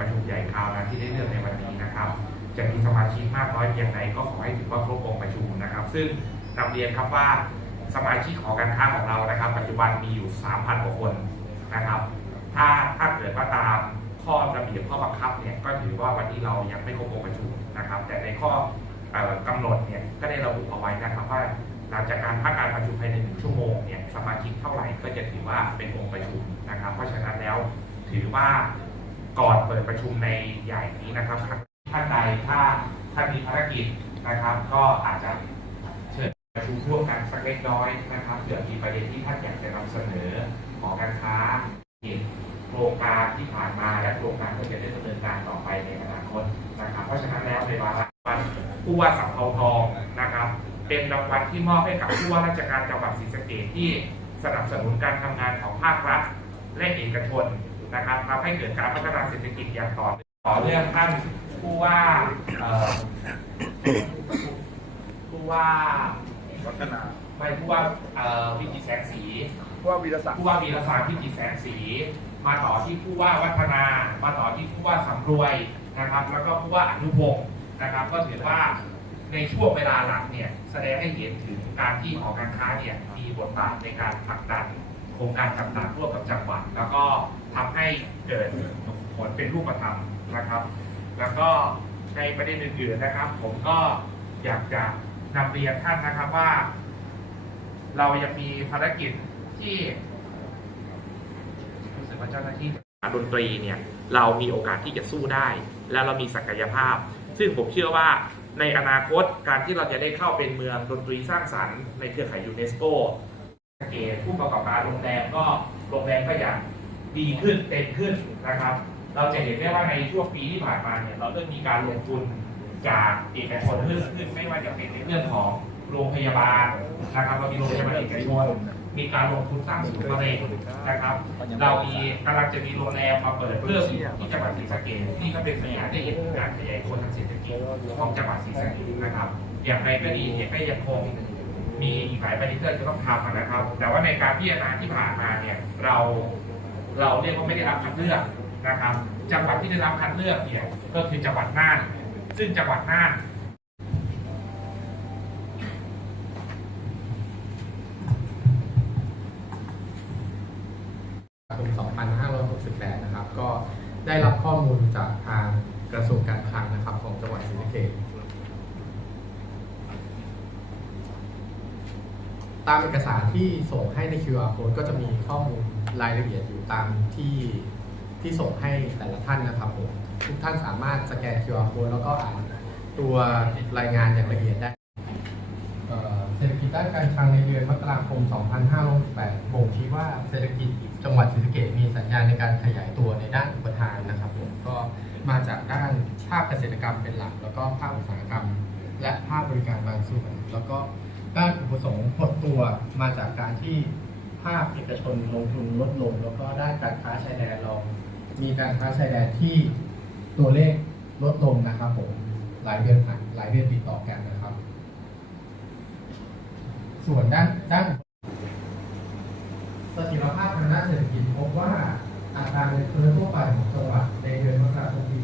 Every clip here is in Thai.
ประชุมใหญ่คราวนั้นที่ได้เลือกในวันนี้นะครับ จะมีสมาชิกมากน้อยเพียงใดก็ขอให้ถือว่าครบองค์ประชุมนะครับ ซึ่งนำเรียนครับว่าสมาชิกของการค้าของเรานะครับ ปัจจุบันมีอยู่ 3,000กว่าคนนะครับ ถ้าถ้าเกิดว่าตามข้อระเบียบข้อบังคับเนี่ยก็ถือว่าวันนี้เรายังไม่ครบองค์ประชุมนะครับ แต่ในข้ออ่อกำหนดเนี่ยก็ได้ระบุเอาไว้นะครับว่าหลังจากการพักการประชุมภายในหนึ่งชั่วโมงเนี่ยสมาชิกเท่าไหร่ก็จะถือว่าเป็นองค์ประชุมนะครับ เพราะฉะนั้นแล้วถือว่า ก่อนเปิดประชุมในใหญ่นี้นะครับท่านใดถ้าถ้ามีภารกิจนะครับ ก็อาจจะเชิญประชุมร่วมกันสักเล็กน้อยนะครับเผื่อมีประเด็นที่ท่านอยากจะนำเสนอขอการค้าเหตุโครงการที่ผ่านมาและโครงการที่จะได้ดำเนินการต่อไปในอนาคตนะครับเพราะฉะนั้นแล้วในวาระวันผู้ว่าสัมเภาทองนะครับ เป็นรางวัลที่มอบให้กับผู้ว่าราชการจังหวัดศรีสะเกษที่สนับสนุนการทำงานของภาครัฐและเอกชน นะครับทำให้เกิดการพัฒนาเศรษฐกิจอย่างต่อเนื่องต่อเรื่องท่านผู้ว่าผู้ว่าวัฒนาไม่ผู้ว่าวิจิตรแสงสีผู้ว่าวีรศักดิ์ผู้ว่าวีรศักดิ์วิจิตรแสงสี มาต่อที่ผู้ว่าวัฒนา มาต่อที่ผู้ว่าสำรวยนะครับ แล้วก็ผู้ว่าอนุพงศ์นะครับ ก็ถือว่าในช่วงเวลาหลังเนี่ยแสดงให้เห็นถึงการที่หอการค้าเนี่ยมีบทบาทในการผลักดัน โครงการต่างๆร่วมกับจังหวัด แล้วก็ทำให้เกิดผลเป็นรูปธรรมนะครับ แล้วก็ในประเด็นอื่นๆนะครับ ผมก็อยากจะนำเรียนท่านนะครับว่า เรายังมีภารกิจที่รู้สึกว่าเจ้าหน้าที่ดนตรีเนี่ยเรามีโอกาสที่จะสู้ได้ และเรามีศักยภาพ ซึ่งผมเชื่อว่าในอนาคตการที่เราจะได้เข้าเป็นเมืองดนตรีสร้างสรรค์ในเครือข่ายยูเนสโก เกตผู้ประกอบการโรงแรมก็โรงแรมก็อย่างดีขึ้นเต็มขึ้นนะครับ เราจะเห็นได้ว่าในช่วงปีที่ผ่านมาเนี่ยเราเริ่มมีการลงทุนจากเอกชนเพิ่มขึ้นไม่ว่าจะเป็นในเรื่องของโรงพยาบาลนะครับเรามีโรงพยาบาลเอกชนมีการลงทุนสร้างศูนย์มะเร็งนะครับ เรามีกำลังจะมีโรงแรมมาเปิดเพิ่มที่จังหวัดศรีสะเกษนี่ก็เป็นสัญญาณได้เห็นถึงการขยายตัวทางเศรษฐกิจของจังหวัดศรีสะเกษนะครับ อย่างไรก็ดีเนี่ยก็ยังคง มีอีกหลายประเด็นที่เราจะต้องทำนะครับ แต่ว่าในการพิจารณาที่ผ่านมาเนี่ยเราเราเรียกว่าไม่ได้รับคัดเลือกนะครับ จังหวัดที่ได้รับคัดเลือกเนี่ยก็คือจังหวัดน่าน ซึ่งจังหวัดน่านปี2568 นะครับ ก็ได้รับข้อมูลจากทางกระทรวงการคลังนะครับ ของจังหวัดศรีสะเกษ ตามเอกสารที่ส่งให้ใน QR code ก็จะมีข้อมูลรายละเอียดอยู่ตามที่ที่ส่งให้แต่ละท่านนะครับผมทุกท่านสามารถสแกน QR code แล้วก็อ่านตัวรายงานอย่างละเอียดได้เศรษฐกิจด้านการคลังในเดือนมกราคม 2568บ่งชี้ว่าเศรษฐกิจจังหวัดศรีสะเกษมีสัญญาณในการขยายตัวในด้านอุปทานนะครับผมก็มาจากด้านภาคเกษตรกรรมเป็นหลัก แล้วก็ภาคอุตสาหกรรม และภาคบริการบางส่วนแล้วก็ ด้านอุปสงค์หดตัวมาจากการที่ภาคเอกชนลงทุนลดลง แล้วก็ด้านการค้าชายแดนเรามีการค้าชายแดนที่ตัวเลขลดลงนะครับผมหลายเดือนผ่านหลายเดือนติดต่อกันนะครับ ส่วนด้านด้านสถียรภาพทางด้านเศรษฐกิจพบว่าอัตราเงินเฟ้อทั่วไปของจังหวัดในเดือนมกราคมปี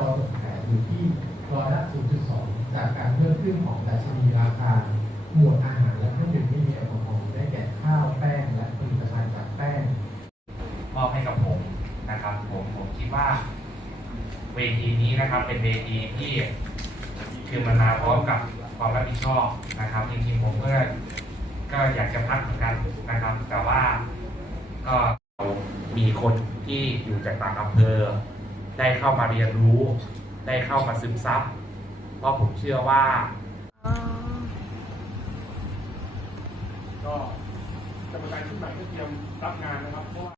2568อยู่ที่ร้อยละ0.2 จากการเพิ่มขึ้นของดัชนีราคา หมวดอาหารและเครื่องดื่มที่มีแอลกอฮอล์ได้แก่ข้าวแป้งและผลิตภัณฑ์จากแป้ง มอบให้กับผมนะครับ ผมผมคิดว่า เวทีนี้นะครับเป็นเวทีที่คือมันมาพร้อมกับความรับผิดชอบนะครับจริงๆผมก็ก็อยากจะพักเหมือนกันนะครับ แต่ว่าก็มีคนที่อยู่จากต่างอำเภอ ได้เข้ามาเรียนรู้ ได้เข้ามาซึมซับเพราะผมเชื่อว่า ก็กรรมการชุดใหม่ก็เตรียมรับงานนะครับเพราะว่า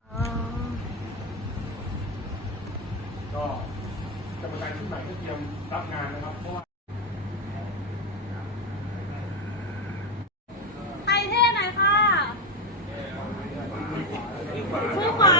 ก็กรรมการชุดใหม่ก็เตรียมรับงานนะครับเพราะว่า ไทยเท่หนคะคู่ขว